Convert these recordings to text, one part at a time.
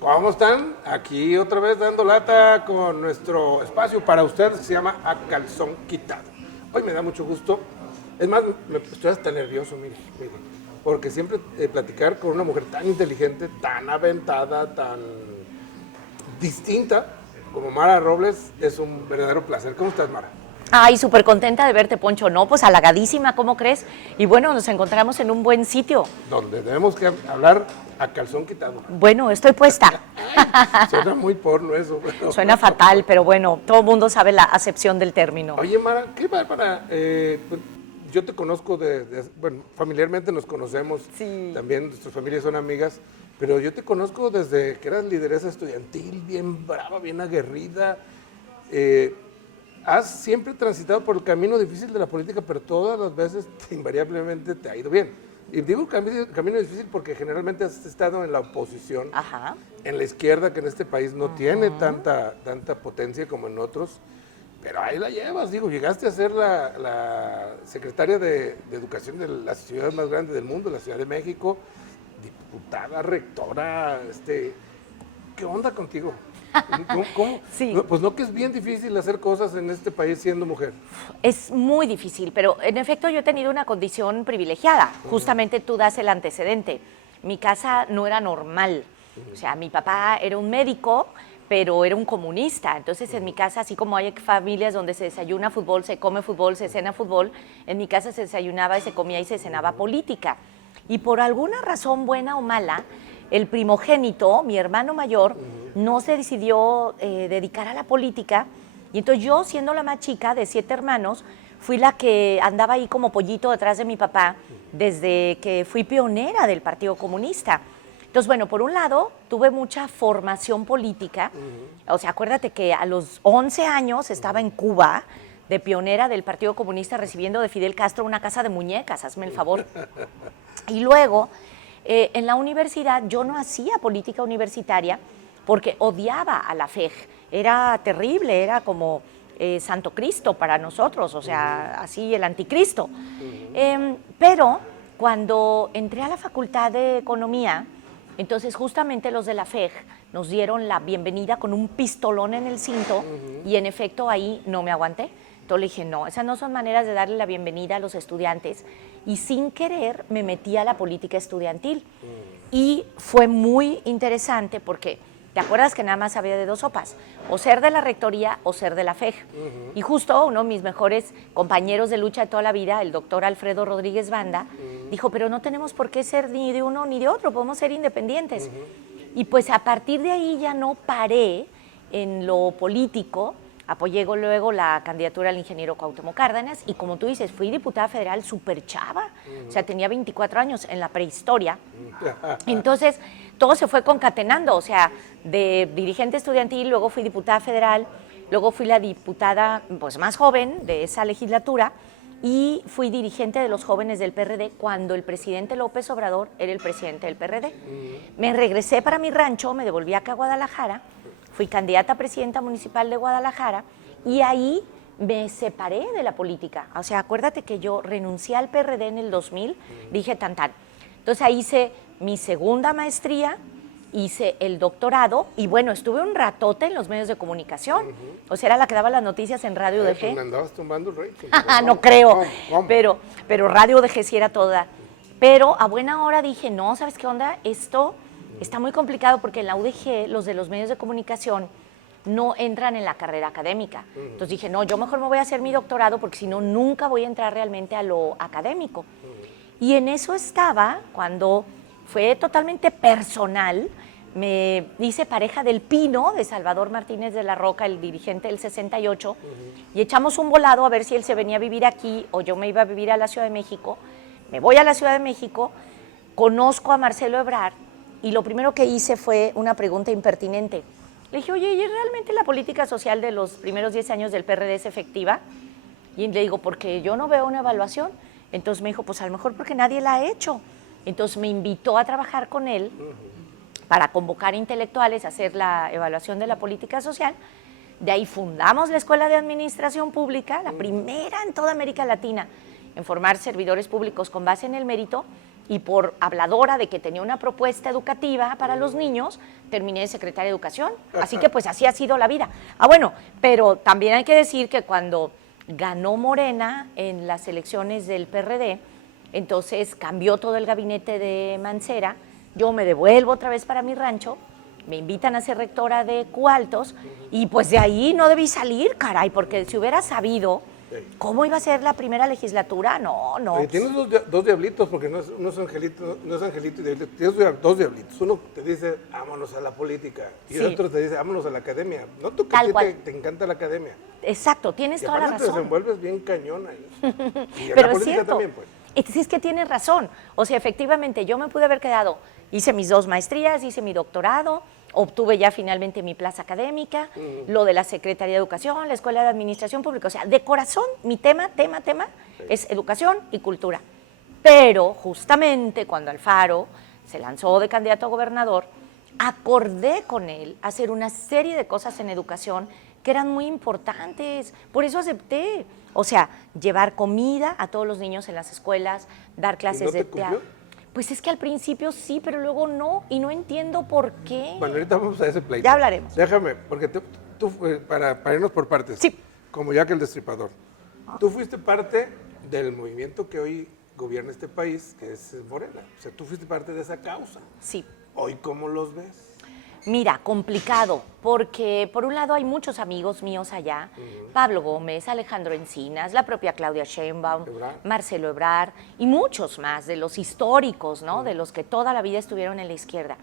¿Cómo están? Aquí otra vez dando lata con nuestro espacio para ustedes que se llama A Calzón Quitado. Hoy me da mucho gusto, es más, estoy hasta nervioso, mire, porque siempre platicar con una mujer tan inteligente, tan aventada, tan distinta como Mara Robles es un verdadero placer. ¿Cómo estás, Mara? Ay, súper contenta de verte, Poncho. No, pues halagadísima, ¿cómo crees? Y bueno, nos encontramos en un buen sitio. Donde tenemos que hablar a calzón quitado. Bueno, estoy puesta. Suena muy porno eso. Pero... Suena fatal, pero bueno, todo el mundo sabe la acepción del término. Oye, Mara, ¿qué va para...? Pues, yo te conozco bueno, familiarmente nos conocemos. Sí. También nuestras familias son amigas. Pero yo te conozco desde que eras lideresa estudiantil, bien brava, bien aguerrida. Has siempre transitado por el camino difícil de la política, pero todas las veces invariablemente te ha ido bien. Y digo camino difícil porque generalmente has estado en la oposición, Ajá. en la izquierda, que en este país no tiene tanta potencia como en otros, pero ahí la llevas, digo, llegaste a ser la secretaria de Educación de la ciudad más grande del mundo, la Ciudad de México, diputada, rectora, ¿qué onda contigo? ¿Cómo? Sí. No, pues no, que es bien difícil hacer cosas en este país siendo mujer. Es muy difícil, pero en efecto yo he tenido una condición privilegiada. Justamente tú das el antecedente. Mi casa no era normal. O sea, mi papá era un médico, pero era un comunista. Entonces, en mi casa, así como hay familias donde se desayuna fútbol, se come fútbol, se cena fútbol, en mi casa se desayunaba y se comía y se cenaba política. Y por alguna razón buena o mala, el primogénito, mi hermano mayor, no se decidió dedicar a la política. Y entonces yo, siendo la más chica de 7 hermanos, fui la que andaba ahí como pollito detrás de mi papá desde que fui pionera del Partido Comunista. Entonces, bueno, por un lado, tuve mucha formación política. O sea, acuérdate que a los 11 años estaba en Cuba de pionera del Partido Comunista recibiendo de Fidel Castro una casa de muñecas, hazme el favor. Y luego, en la universidad, yo no hacía política universitaria porque odiaba a la FEJ. Era terrible, era como Santo Cristo para nosotros, o sea, así el anticristo. Pero cuando entré a la Facultad de Economía, entonces justamente los de la FEJ nos dieron la bienvenida con un pistolón en el cinto y en efecto ahí no me aguanté. Entonces le dije, no, esas no son maneras de darle la bienvenida a los estudiantes. Y sin querer me metí a la política estudiantil. Y fue muy interesante porque, ¿te acuerdas que nada más había de 2 sopas? O ser de la rectoría o ser de la FEJ. Y justo uno de mis mejores compañeros de lucha de toda la vida, el doctor Alfredo Rodríguez Banda, dijo, pero no tenemos por qué ser ni de uno ni de otro, podemos ser independientes. Y pues a partir de ahí ya no paré en lo político. Apoyé luego la candidatura al ingeniero Cuauhtémoc Cárdenas y como tú dices, fui diputada federal súper chava, o sea, tenía 24 años en la prehistoria. Entonces, todo se fue concatenando, o sea, de dirigente estudiantil, luego fui diputada federal, luego fui la diputada pues, más joven de esa legislatura y fui dirigente de los jóvenes del PRD cuando el presidente López Obrador era el presidente del PRD. Me regresé para mi rancho, me devolví acá a Guadalajara. Fui candidata a presidenta municipal de Guadalajara y ahí me separé de la política. O sea, acuérdate que yo renuncié al PRD en el 2000, dije tan. Entonces ahí hice mi segunda maestría, hice el doctorado y bueno, estuve un ratote en los medios de comunicación. O sea, era la que daba las noticias en Radio UDG. Pues me andabas tumbando el rating. No creo, ¿Cómo? pero Radio UDG sí era toda. Pero a buena hora dije, no, ¿sabes qué onda? Esto está muy complicado porque en la UDG los de los medios de comunicación no entran en la carrera académica. Entonces dije, no, yo mejor me voy a hacer mi doctorado porque si no, nunca voy a entrar realmente a lo académico. Y en eso estaba cuando fue totalmente personal. Me hice pareja del Pino, de Salvador Martínez de la Roca, el dirigente del 68, y echamos un volado a ver si él se venía a vivir aquí o yo me iba a vivir a la Ciudad de México. Me voy a la Ciudad de México, conozco a Marcelo Ebrard, y lo primero que hice fue una pregunta impertinente. Le dije, oye, ¿y realmente la política social de los primeros 10 años del PRD es efectiva? Y le digo, porque yo no veo una evaluación. Entonces me dijo, pues a lo mejor porque nadie la ha hecho. Entonces me invitó a trabajar con él para convocar intelectuales a hacer la evaluación de la política social. De ahí fundamos la Escuela de Administración Pública, la primera en toda América Latina en formar servidores públicos con base en el mérito. y por habladora de que tenía una propuesta educativa para los niños, terminé de secretaria de Educación. Así que pues así ha sido la vida. Bueno, pero también hay que decir que cuando ganó Morena en las elecciones del PRD, entonces cambió todo el gabinete de Mancera, yo me devuelvo otra vez para mi rancho, me invitan a ser rectora de Cualtos y pues de ahí no debí salir, caray, porque si hubiera sabido cómo iba a ser la primera legislatura, no. Tienes dos diablitos, porque no es angelito y diablito, tienes dos diablitos. Uno te dice, vámonos a la política, y el otro te dice, vámonos a la academia. No, tú que te encanta la academia. Exacto, tienes toda la razón. Te desenvuelves bien cañón ahí. Y pero la política es cierto. También, pues. Es que tienes razón. O sea, efectivamente, yo me pude haber quedado, hice mis 2 maestrías, hice mi doctorado, obtuve ya finalmente mi plaza académica, lo de la Secretaría de Educación, la Escuela de Administración Pública. O sea, de corazón, mi tema es educación y cultura. Pero justamente cuando Alfaro se lanzó de candidato a gobernador, acordé con él hacer una serie de cosas en educación que eran muy importantes. Por eso acepté. O sea, llevar comida a todos los niños en las escuelas, dar clases de teatro. Pues es que al principio sí, pero luego no, y no entiendo por qué. Bueno, ahorita vamos a ese pleito. Ya hablaremos. Déjame, porque tú para irnos por partes, sí, como Jack el Destripador, tú fuiste parte del movimiento que hoy gobierna este país, que es Morena. O sea, tú fuiste parte de esa causa. Sí. ¿Hoy cómo los ves? Mira, complicado, porque por un lado hay muchos amigos míos allá, Pablo Gómez, Alejandro Encinas, la propia Claudia Sheinbaum, Marcelo Ebrard y muchos más de los históricos, ¿no? De los que toda la vida estuvieron en la izquierda.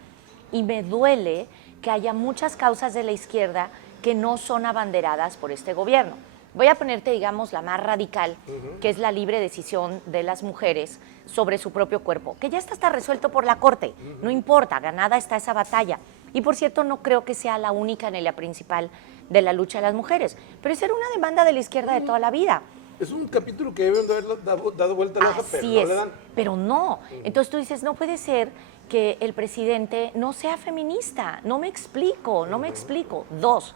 Y me duele que haya muchas causas de la izquierda que no son abanderadas por este gobierno. Voy a ponerte, digamos, la más radical, que es la libre decisión de las mujeres sobre su propio cuerpo, que ya está resuelto por la Corte, no importa, ganada está esa batalla. Y por cierto, no creo que sea la única ni la principal de la lucha de las mujeres, pero esa era una demanda de la izquierda de toda la vida. Es un capítulo que deben de haberlo dado vuelta a la hoja, pero no le dan. Pero no. Entonces tú dices, no puede ser que el presidente no sea feminista. No me explico. 2,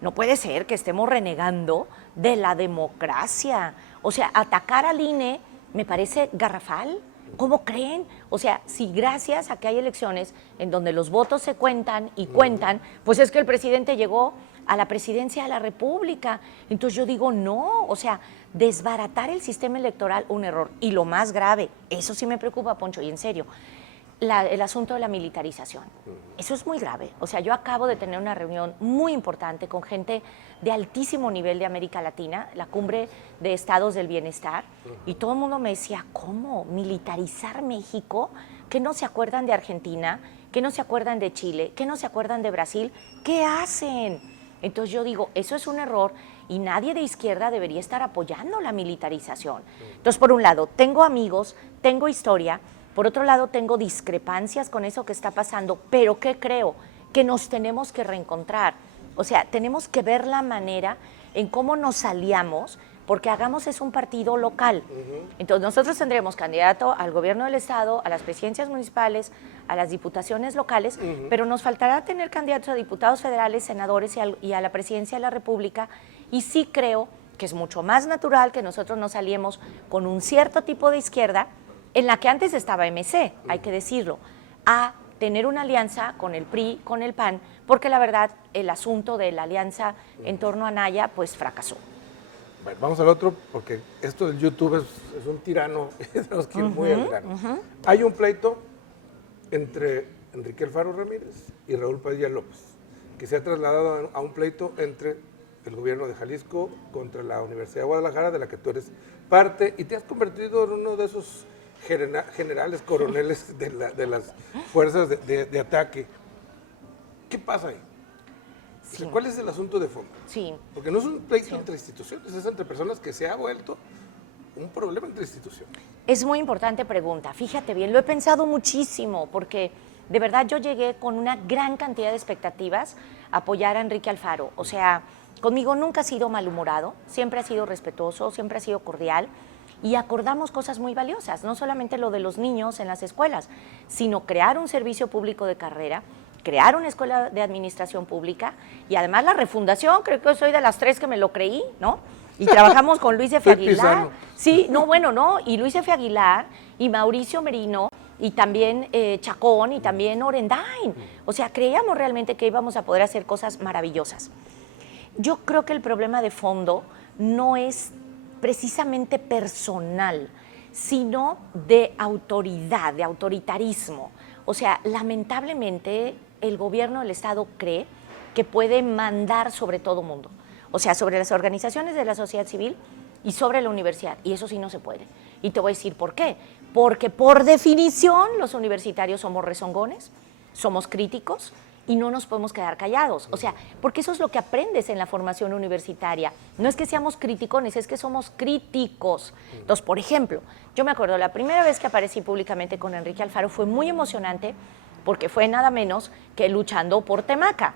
no puede ser que estemos renegando de la democracia. O sea, atacar al INE me parece garrafal. ¿Cómo creen? O sea, si gracias a que hay elecciones en donde los votos se cuentan y cuentan, pues es que el presidente llegó a la presidencia de la República. Entonces yo digo, no, o sea, desbaratar el sistema electoral, un error. Y lo más grave, eso sí me preocupa, Poncho, y en serio, el asunto de la militarización. Eso es muy grave. O sea, yo acabo de tener una reunión muy importante con gente de altísimo nivel de América Latina, la Cumbre de Estados del Bienestar, y todo el mundo me decía, ¿cómo? ¿Militarizar México? ¿Que no se acuerdan de Argentina? ¿Que no se acuerdan de Chile? ¿Que no se acuerdan de Brasil? ¿Qué hacen? Entonces yo digo, eso es un error y nadie de izquierda debería estar apoyando la militarización. Entonces, por un lado, tengo amigos, tengo historia. Por otro lado, tengo discrepancias con eso que está pasando, pero ¿qué creo? Que nos tenemos que reencontrar. O sea, tenemos que ver la manera en cómo nos aliamos, porque Hagamos es un partido local. Entonces, nosotros tendremos candidato al gobierno del Estado, a las presidencias municipales, a las diputaciones locales, pero nos faltará tener candidatos a diputados federales, senadores y a la presidencia de la República. Y sí creo que es mucho más natural que nosotros nos aliemos con un cierto tipo de izquierda, en la que antes estaba MC, hay que decirlo, a tener una alianza con el PRI, con el PAN, porque la verdad el asunto de la alianza en torno a Naya pues fracasó. Bueno, vamos al otro, porque esto del YouTube es un tirano, tenemos que ir muy al grano. Hay un pleito entre Enrique Alfaro Ramírez y Raúl Padilla López, que se ha trasladado a un pleito entre el gobierno de Jalisco contra la Universidad de Guadalajara, de la que tú eres parte, y te has convertido en uno de esos generales, coroneles de las fuerzas de ataque. ¿Qué pasa ahí? Sí. ¿Cuál es el asunto de fondo? Sí. Porque no es un pleito entre instituciones, es entre personas que se ha vuelto un problema entre instituciones. Es muy importante pregunta, fíjate bien, lo he pensado muchísimo, porque de verdad yo llegué con una gran cantidad de expectativas a apoyar a Enrique Alfaro. O sea, conmigo nunca ha sido malhumorado, siempre ha sido respetuoso, siempre ha sido cordial, y acordamos cosas muy valiosas, no solamente lo de los niños en las escuelas, sino crear un servicio público de carrera, crear una escuela de administración pública y además la refundación, creo que soy de las 3 que me lo creí, ¿no? Y trabajamos con Luis F. Aguilar. Sí, no, bueno, no, y Luis F. Aguilar y Mauricio Merino y también Chacón y también Orendain. O sea, creíamos realmente que íbamos a poder hacer cosas maravillosas. Yo creo que el problema de fondo no es precisamente personal, sino de autoridad, de autoritarismo. O sea, lamentablemente el gobierno del Estado cree que puede mandar sobre todo mundo. O sea, sobre las organizaciones de la sociedad civil y sobre la universidad. Y eso sí no se puede. Y te voy a decir por qué. Porque por definición los universitarios somos rezongones, somos críticos y no nos podemos quedar callados. O sea, porque eso es lo que aprendes en la formación universitaria. No es que seamos criticones, es que somos críticos. Entonces, por ejemplo, yo me acuerdo, la primera vez que aparecí públicamente con Enrique Alfaro fue muy emocionante porque fue nada menos que luchando por Temaca.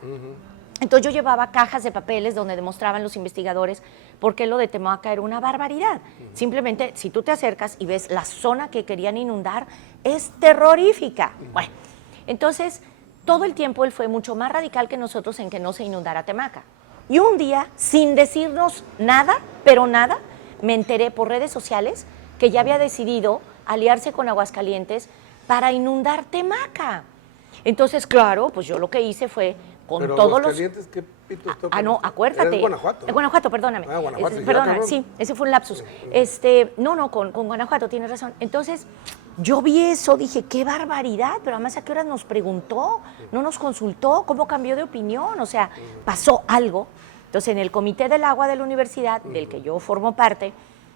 Entonces yo llevaba cajas de papeles donde demostraban los investigadores por qué lo de Temaca era una barbaridad. Simplemente, si tú te acercas y ves la zona que querían inundar, es terrorífica. Bueno, entonces todo el tiempo él fue mucho más radical que nosotros en que no se inundara Temaca. Y un día, sin decirnos nada, pero nada, me enteré por redes sociales que ya había decidido aliarse con Aguascalientes para inundar Temaca. Entonces, claro, pues yo lo que hice fue con pero todos los... ¿Qué pitos tocan? no, acuérdate. Era en Guanajuato. En Guanajuato, perdóname. Ah, Guanajuato. Perdóname, sí, ese fue un lapsus. No, con Guanajuato, tienes razón. Entonces, yo vi eso, dije, qué barbaridad, pero además a qué horas nos preguntó, no nos consultó, cómo cambió de opinión, o sea, pasó algo. Entonces, en el Comité del Agua de la universidad, del que yo formo parte,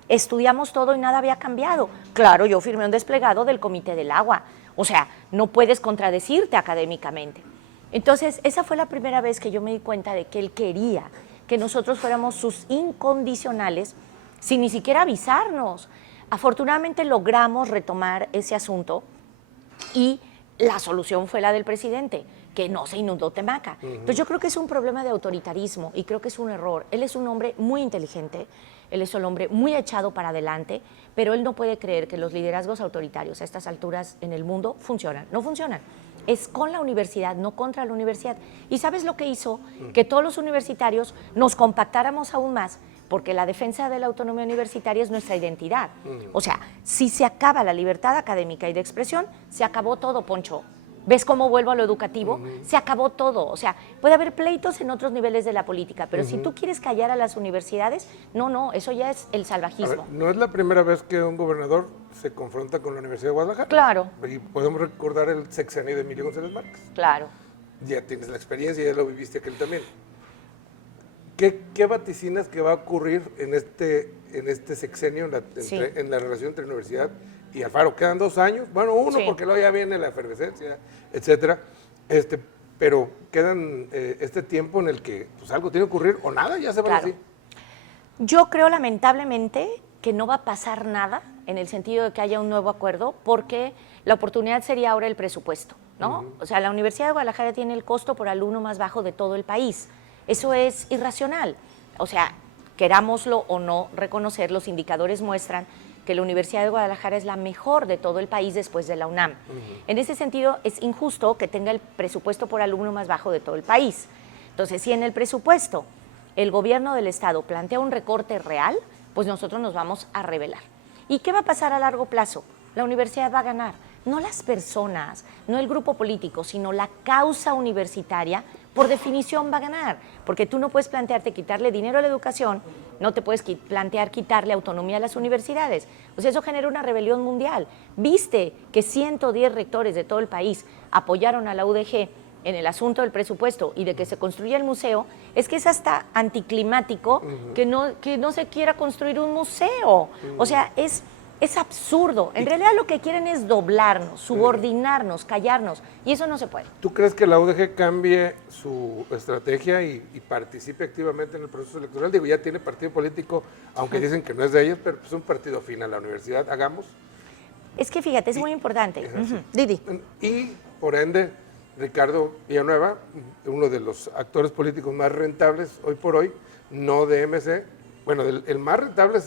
estudiamos todo y nada había cambiado. Claro, yo firmé un desplegado del Comité del Agua. O sea, no puedes contradecirte académicamente. Entonces, esa fue la primera vez que yo me di cuenta de que él quería que nosotros fuéramos sus incondicionales sin ni siquiera avisarnos. Afortunadamente logramos retomar ese asunto y la solución fue la del presidente, que no se inundó Temaca. Entonces yo creo que es un problema de autoritarismo y creo que es un error. Él es un hombre muy inteligente, él es un hombre muy echado para adelante, pero él no puede creer que los liderazgos autoritarios a estas alturas en el mundo funcionan. No funcionan. Es con la universidad, no contra la universidad. ¿Y sabes lo que hizo? Que todos los universitarios nos compactáramos aún más, porque la defensa de la autonomía universitaria es nuestra identidad. O sea, si se acaba la libertad académica y de expresión, se acabó todo, Poncho. ¿Ves cómo vuelvo a lo educativo? Se acabó todo. O sea, puede haber pleitos en otros niveles de la política, pero si tú quieres callar a las universidades, no, eso ya es el salvajismo. A ver, no es la primera vez que un gobernador se confronta con la Universidad de Guadalajara. Claro. Y podemos recordar el sexenio de Emilio González Márquez. Claro. Ya tienes la experiencia, ya lo viviste aquel también. ¿Qué vaticinas que va a ocurrir en este sexenio, en la relación entre universidad y Alfaro? Quedan 2 años, bueno, uno porque luego ya viene la efervescencia, etcétera, pero quedan este tiempo en el que pues, algo tiene que ocurrir o nada, ya se va así. Yo creo lamentablemente que no va a pasar nada en el sentido de que haya un nuevo acuerdo, porque la oportunidad sería ahora el presupuesto, ¿no? O sea, la Universidad de Guadalajara tiene el costo por alumno más bajo de todo el país. Eso es irracional. O sea, querámoslo o no reconocer, los indicadores muestran que la Universidad de Guadalajara es la mejor de todo el país después de la UNAM. En ese sentido, es injusto que tenga el presupuesto por alumno más bajo de todo el país. Entonces, si en el presupuesto el gobierno del Estado plantea un recorte real, pues nosotros nos vamos a rebelar. ¿Y qué va a pasar a largo plazo? La universidad va a ganar. No las personas, no el grupo político, sino la causa universitaria, por definición va a ganar, porque tú no puedes plantearte quitarle dinero a la educación, no te puedes plantear quitarle autonomía a las universidades. O sea, eso genera una rebelión mundial. ¿Viste que 110 rectores de todo el país apoyaron a la UDG en el asunto del presupuesto y de que se construya el museo? Es que es hasta anticlimático que no se quiera construir un museo. O sea, es absurdo. En realidad lo que quieren es doblarnos, subordinarnos, callarnos, y eso no se puede. ¿Tú crees que la UDG cambie su estrategia y participe activamente en el proceso electoral? Digo, ya tiene partido político, aunque dicen que no es de ellos, pero es un partido afín a la universidad. ¿Hagamos? Es que fíjate, es muy importante. Didi. Y, por ende, Ricardo Villanueva, uno de los actores políticos más rentables hoy por hoy, no de MC, bueno, el más rentable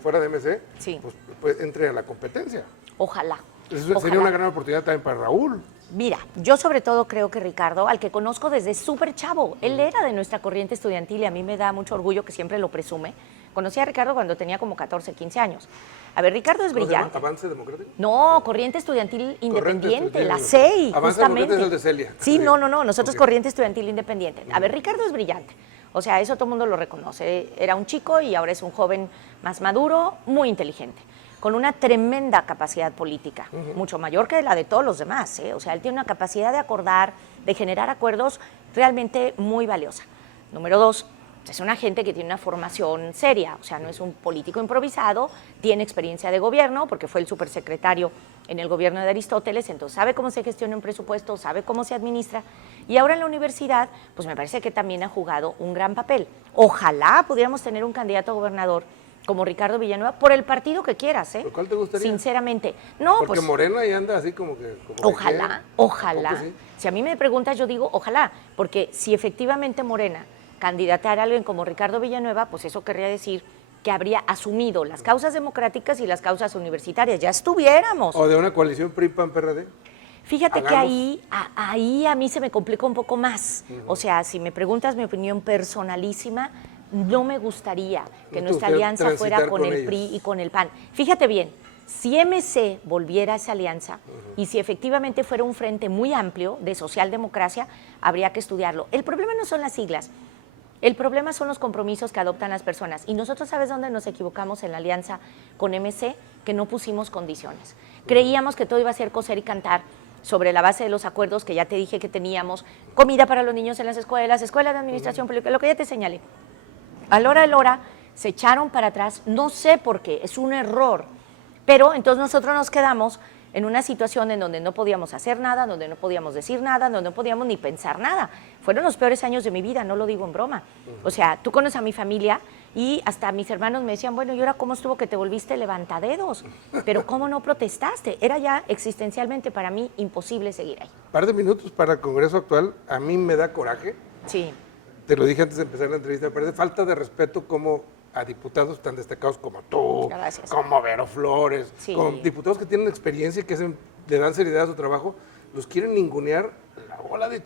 fuera de MC, sí, pues entre a la competencia. Ojalá. Eso sería una gran oportunidad también para Raúl. Mira, yo sobre todo creo que Ricardo, al que conozco desde súper chavo, él era de nuestra corriente estudiantil y a mí me da mucho orgullo que siempre lo presume. conocí a Ricardo cuando tenía como 14, 15 años. A ver, Ricardo es ¿Cómo se llama? brillante. ¿Avance Democrático? No, Corriente Estudiantil Independiente, la Estudiantil. CEI, Avance justamente. Democrático es el de Celia. Sí, no, nosotros Ok. Corriente Estudiantil Independiente. A ver, Ricardo es brillante. O sea, eso todo el mundo lo reconoce. Era un chico y ahora es un joven más maduro, muy inteligente, con una tremenda capacidad política, mucho mayor que la de todos los demás, ¿eh? O sea, él tiene una capacidad de acordar, de generar acuerdos realmente muy valiosa. Número 2, es una gente que tiene una formación seria, o sea, no es un político improvisado, tiene experiencia de gobierno, porque fue el supersecretario en el gobierno de Aristóteles, entonces sabe cómo se gestiona un presupuesto, sabe cómo se administra, y ahora en la universidad, pues me parece que también ha jugado un gran papel. Ojalá pudiéramos tener un candidato a gobernador como Ricardo Villanueva, por el partido que quieras, ¿eh? ¿Por cuál te gustaría? Sinceramente. No, Porque pues Morena ahí anda así como que... ojalá, ojalá. Sí? Si a mí me preguntas, yo digo ojalá, porque si efectivamente Morena candidatara a alguien como Ricardo Villanueva, pues eso querría decir que habría asumido las causas democráticas y las causas universitarias. Ya estuviéramos. O de una coalición PRI-PAN-PRD. Fíjate que Hagamos. ahí a mí se me complica un poco más. O sea, si me preguntas mi opinión personalísima, no me gustaría que ¿No te nuestra gustaría alianza fuera transitar con con el ellos? PRI y con el PAN. Fíjate bien, si MC volviera a esa alianza y si efectivamente fuera un frente muy amplio de socialdemocracia, habría que estudiarlo. El problema no son las siglas. El problema son los compromisos que adoptan las personas. Y nosotros, ¿sabes dónde nos equivocamos en la alianza con MC? Que no pusimos condiciones. Creíamos que todo iba a ser coser y cantar sobre la base de los acuerdos que ya te dije que teníamos, comida para los niños en las escuelas, escuela de administración pública, lo que ya te señalé. A la hora, se echaron para atrás, no sé por qué, es un error. Pero entonces nosotros nos quedamos en una situación en donde no podíamos hacer nada, donde no podíamos decir nada, donde no podíamos ni pensar nada. Fueron los peores años de mi vida, no lo digo en broma. O sea, tú conoces a mi familia y hasta mis hermanos me decían, bueno, ¿y ahora cómo estuvo que te volviste levantadedos? Pero ¿cómo no protestaste? Era ya existencialmente para mí imposible seguir ahí. Par de minutos para el Congreso actual, a mí me da coraje. Sí. Te lo dije antes de empezar la entrevista, me parece falta de respeto como a diputados tan destacados como tú, Gracias. como Vero Flores, Sí. con diputados que tienen experiencia y que le dan seriedad a su trabajo, los quieren ningunear la bola de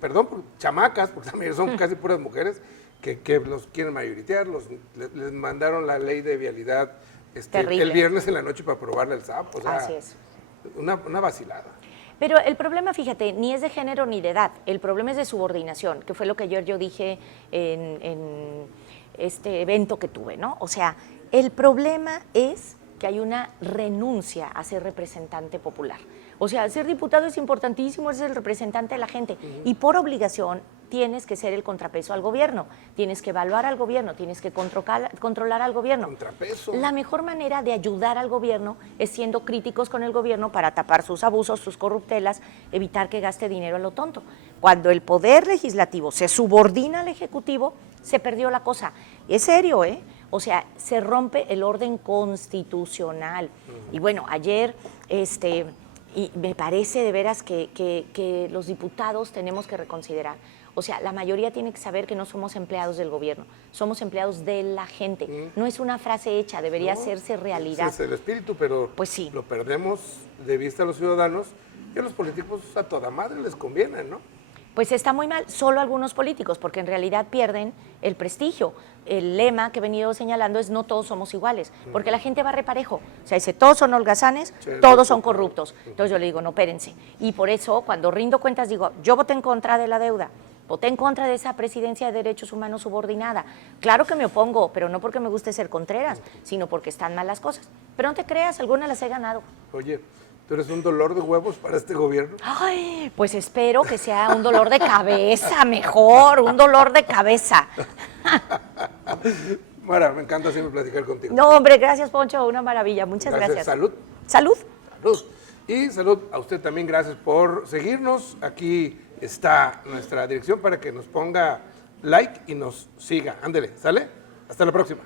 perdón, chamacas, porque también son casi puras mujeres, que los quieren mayoritear, les mandaron la ley de vialidad Terrible. el viernes en la noche para aprobarle el SAP, o sea, Así es. una vacilada. Pero el problema, fíjate, ni es de género ni de edad, el problema es de subordinación, que fue lo que ayer yo dije en este evento que tuve, ¿no? O sea, el problema es que hay una renuncia a ser representante popular. O sea, ser diputado es importantísimo, es el representante de la gente. Y por obligación tienes que ser el contrapeso al gobierno, tienes que evaluar al gobierno, tienes que controlar al gobierno. Contrapeso. La mejor manera de ayudar al gobierno es siendo críticos con el gobierno para tapar sus abusos, sus corruptelas, evitar que gaste dinero a lo tonto. Cuando el poder legislativo se subordina al ejecutivo, se perdió la cosa. Es serio, ¿eh? O sea, se rompe el orden constitucional. Y bueno, ayer, y me parece de veras que los diputados tenemos que reconsiderar. O sea, la mayoría tiene que saber que no somos empleados del gobierno, somos empleados de la gente. No es una frase hecha, debería hacerse realidad. Ese es el espíritu, pero Pues sí. lo perdemos de vista a los ciudadanos y a los políticos a toda madre les conviene, ¿no? Pues está muy mal, solo algunos políticos, porque en realidad pierden el prestigio. El lema que he venido señalando es no todos somos iguales, porque la gente va reparejo. O sea, dice, todos son holgazanes, Sí, todos son corruptos. Entonces yo le digo, no, espérense. Y por eso, cuando rindo cuentas, digo, yo voté en contra de la deuda, voté en contra de esa presidencia de derechos humanos subordinada. Claro que me opongo, pero no porque me guste ser Contreras, sino porque están mal las cosas. Pero no te creas, algunas las he ganado. Oye, ¿tú eres un dolor de huevos para este gobierno? Ay, pues espero que sea un dolor de cabeza, mejor, un dolor de cabeza. Mara, me encanta siempre platicar contigo. No, hombre, gracias, Poncho, una maravilla. Muchas gracias. Salud. Salud. Salud. Y salud a usted también, gracias por seguirnos. Aquí está nuestra dirección para que nos ponga like y nos siga. Ándele, ¿sale? Hasta la próxima.